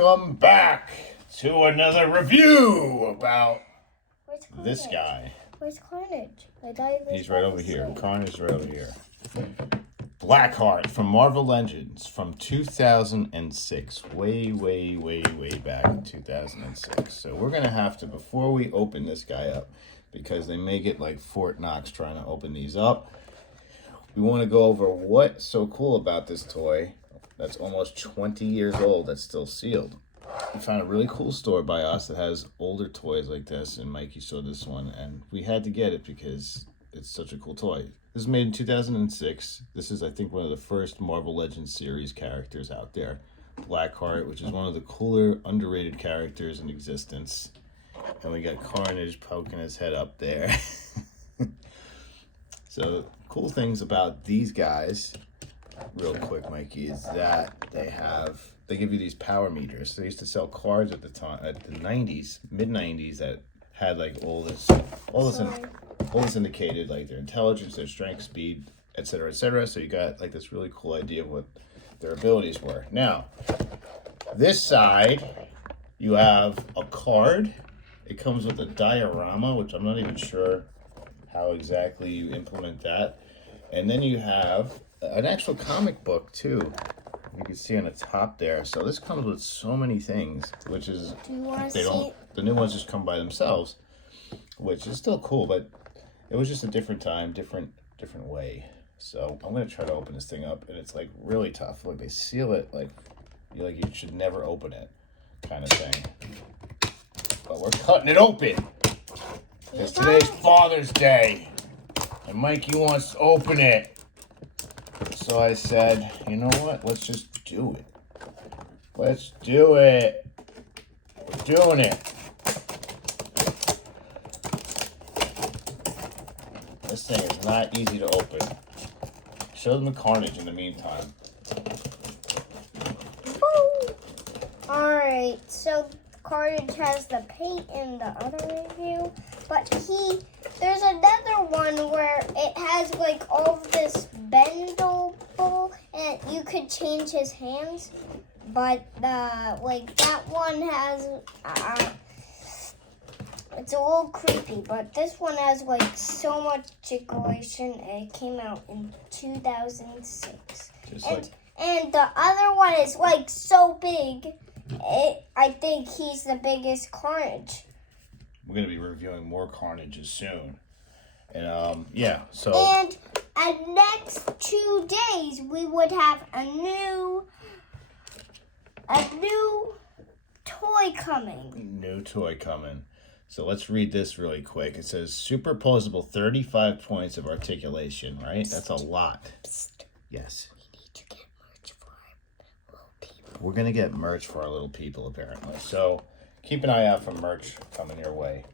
Welcome back to another review about this guy. Where's Carnage? He's right over here. Carnage is right over here. Blackheart from Marvel Legends from 2006. Way back in 2006. So we're going to have to, before we open this guy up, because they make it like Fort Knox trying to open these up, we want to go over what's so cool about this toy that's almost 20 years old that's still sealed. We found a really cool store by us that has older toys like this, and Mikey saw this one, and we had to get it because it's such a cool toy. This was made in 2006. This is, I think, one of the first Marvel Legends series characters out there. Blackheart, which is one of the cooler, underrated characters in existence. And we got Carnage poking his head up there. So, cool things about these guys, real quick, Mikey, is that they give you these power meters. They used to sell cards at the time, at the 90s, mid-90s, that had like all this indicated, like their intelligence, their strength, speed, etc., etc. So you got like this really cool idea of what their abilities were. Now, this side, you have a card. It comes with a diorama, which I'm not even sure how exactly you implement that. And then you have an actual comic book too. You can see on the top there. So this comes with so many things, which is the new ones just come by themselves, which is still cool, but it was just a different time, different way. So I'm gonna try to open this thing up, and it's like really tough. Like they seal it like you should never open it, kind of thing. But we're cutting it open. Because today's Father's Day, and Mikey wants to open it. So I said, you know what? Let's just do it. Let's do it. We're doing it. This thing is not easy to open. Show them the Carnage in the meantime. Alright, so Carnage has the paint in the other review, but there's another one where it has like all of this bendable, and you could change his hands, but that one has it's a little creepy, but this one has like so much decoration, and it came out in 2006. And the other one is like so big. I think he's the biggest Carnage. We're going to be reviewing more Carnages soon. And, yeah, so... And next 2 days, we would have a new toy coming. New toy coming. So let's read this really quick. It says, superposable 35 points of articulation, right? That's a lot. Yes. We're going to get merch for our little people, apparently. So, keep an eye out for merch coming your way.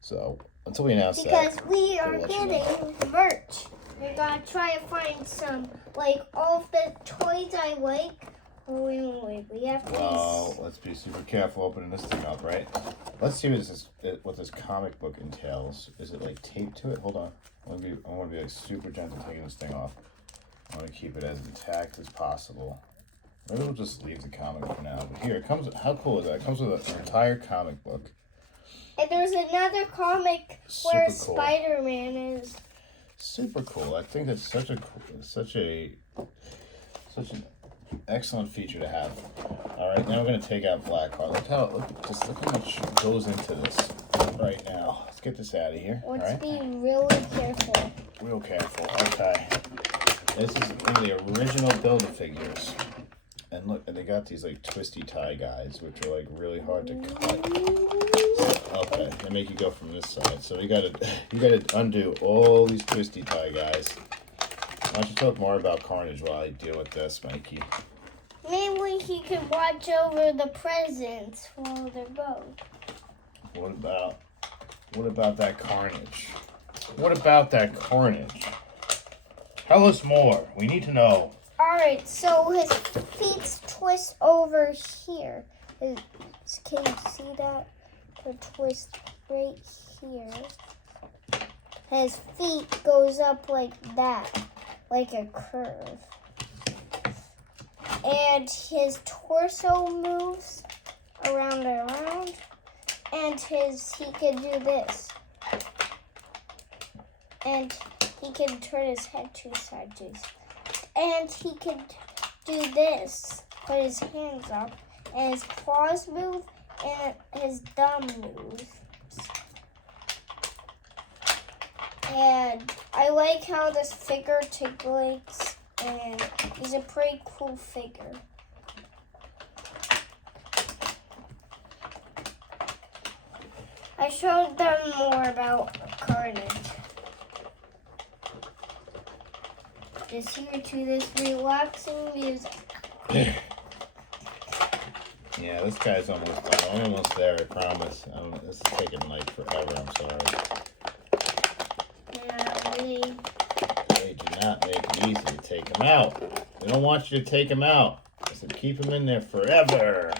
So, until we announce because we are getting merch. We're going to try to find some, like, all of the toys I like. Wait. We have to... Well, let's be super careful opening this thing up, right? Let's see what this comic book entails. Is it, like, taped to it? Hold on. I want to be like, super gentle taking this thing off. I want to keep it as intact as possible. Maybe we'll just leave the comic for now. But here, it comes with, how cool is that? It comes with an entire comic book. And there's another comic where Spider-Man is. Super cool. I think that's such an excellent feature to have. All right, now we're going to take out Blackheart. Look how much goes into this right now. Let's get this out of here. Let's be really careful. Real careful. Okay. This is one of the original Build-A-Figures. And look, they got these like twisty tie guys, which are like really hard to cut. Okay, they make you go from this side. So you gotta undo all these twisty tie guys. Why don't you talk more about Carnage while I deal with this, Mikey? Maybe he can watch over the presents while they're both. What about that Carnage? What about that Carnage? Tell us more. We need to know. Alright, so his feet twist over here. Can you see that? The twist right here. His feet goes up like that, like a curve. and his torso moves around and around, and he can do this, and he can turn his head two sides, and he can do this, put his hands up, and his claws move, and his thumb moves. And I like how this figure tickles, and he's a pretty cool figure. I showed them more about Carnage. Just here to this relaxing music. Yeah, this guy's almost done. I'm almost there, I promise. This is taking like forever, I'm sorry. Yeah, really. They do not make it easy to take them out. They don't want you to take them out. So keep them in there forever.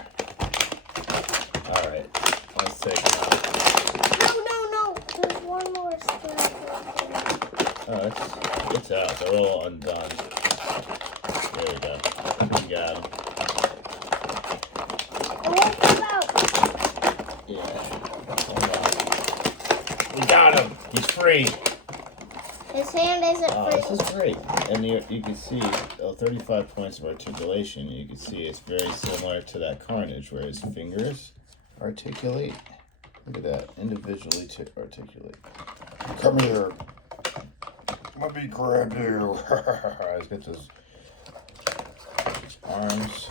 Alright, let's take them out. No. There's one more still. Oh, it's out. They're all undone. There we go. We got them. It won't come out. Yeah. Hold on. We got him. He's free. His hand isn't free. This is great. And you can see 35 points of articulation. You can see it's very similar to that Carnage, where his fingers articulate. Look at that. Individually to articulate. Come here. Let me grab you. He's got his arms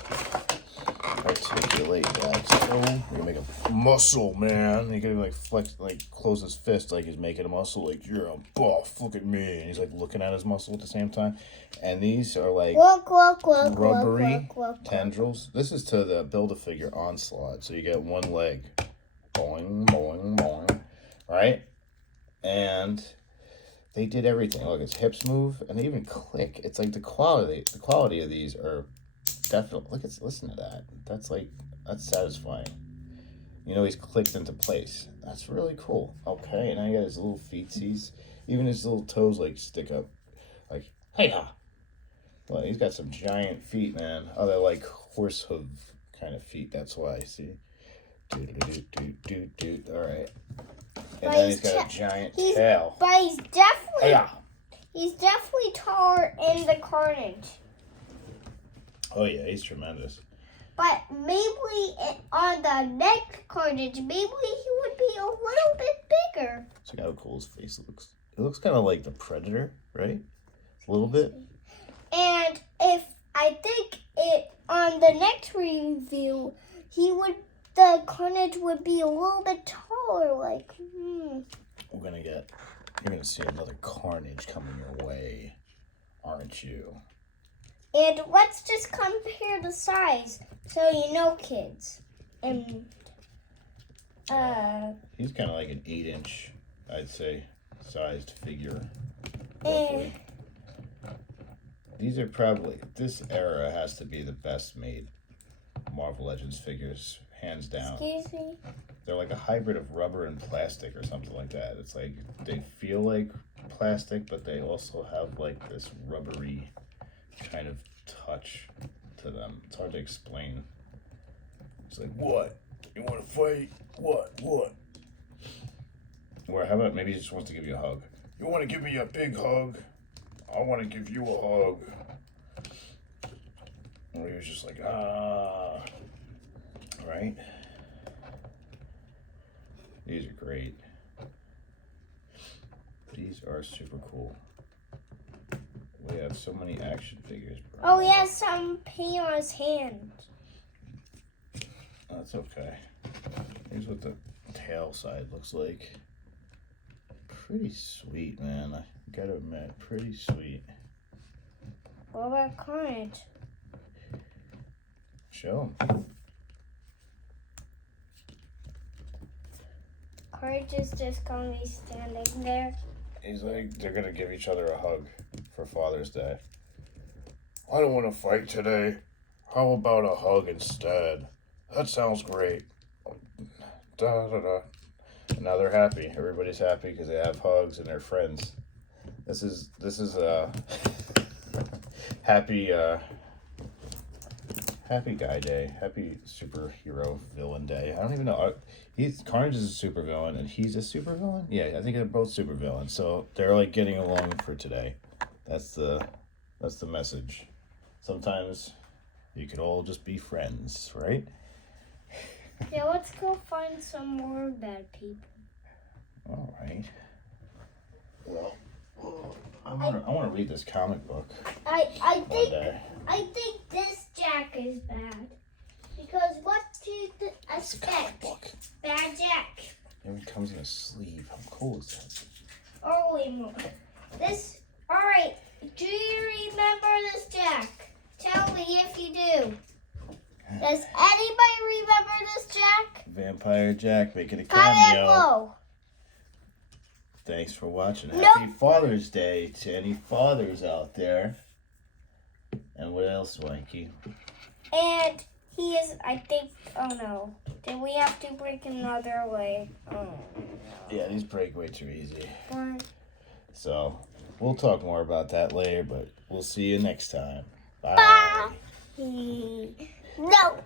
articulate that. So you can make a muscle, man. You can like flex, like close his fist like he's making a muscle. Like, you're a buff. Look at me. And he's like looking at his muscle at the same time. And these are like rubbery tendrils. This is to the Build-A-Figure Onslaught. So you get one leg. Boing, boing, boing. Right? And they did everything. Look, his hips move, and they even click. It's like the quality of these are definitely. Listen to that. That's satisfying. You know, he's clicked into place. That's really cool. Okay, now you got his little feetsies. Even his little toes like stick up, like hey-ha. Well, he's got some giant feet, man. Oh, they're like horse hoof kind of feet. That's why. See. Do. All right. And then he's got a giant tail. But he's definitely taller in the Carnage. Oh yeah, he's tremendous. But maybe on the next Carnage, maybe he would be a little bit bigger. Check out how cool his face looks. It looks kind of like the Predator, right? A little bit. And if I think it on the next review, the Carnage would be a little bit taller. Like, You're gonna see another Carnage coming your way, aren't you? And let's just compare the size, so you know, kids. And he's kind of like an 8-inch, I'd say, sized figure. These are probably, this era has to be the best made Marvel Legends figures, hands down. Excuse me? They're like a hybrid of rubber and plastic or something like that. It's like they feel like plastic, but they also have like this rubbery kind of touch to them. It's hard to explain. It's like, what? You want to fight? What? Or how about maybe he just wants to give you a hug? You want to give me a big hug? I want to give you a hug. Or he was just like, right? These are great. These are super cool. We have so many action figures, bro. Oh, he has some paint on his hand. That's okay. Here's what the tail side looks like. Pretty sweet, man. I gotta admit, pretty sweet. What about Carnage? Show him. Carnage is just gonna be standing there. He's like, they're gonna give each other a hug for Father's Day. I don't want to fight today. How about a hug instead? That sounds great. Da da da. And now they're happy. Everybody's happy because they have hugs and they're friends. This is a happy Happy Guy Day. Happy superhero villain day. I don't even know. Carnage is a super villain and he's a super villain? Yeah, I think they're both super villains. So they're like getting along for today. That's the message. Sometimes you could all just be friends, right? Yeah, let's go find some more bad people. All right. Well, I want to read this comic book. I one day. think this Jack is bad. Because what do you It's a comic expect? book. Bad Jack. It comes in a sleeve. How cool is that? Holy moly. Alright, do you remember this Jack? Tell me if you do. Does anybody remember this Jack? Vampire Jack making a Comment cameo. below. Thanks for watching. Nope. Happy Father's Day to any fathers out there. And what else, Wanky? And he is, I think, oh no. Did we have to break another leg? Oh no. Yeah, these break way too easy. Or- So, we'll talk more about that later, but we'll see you next time. Bye. Bye. No.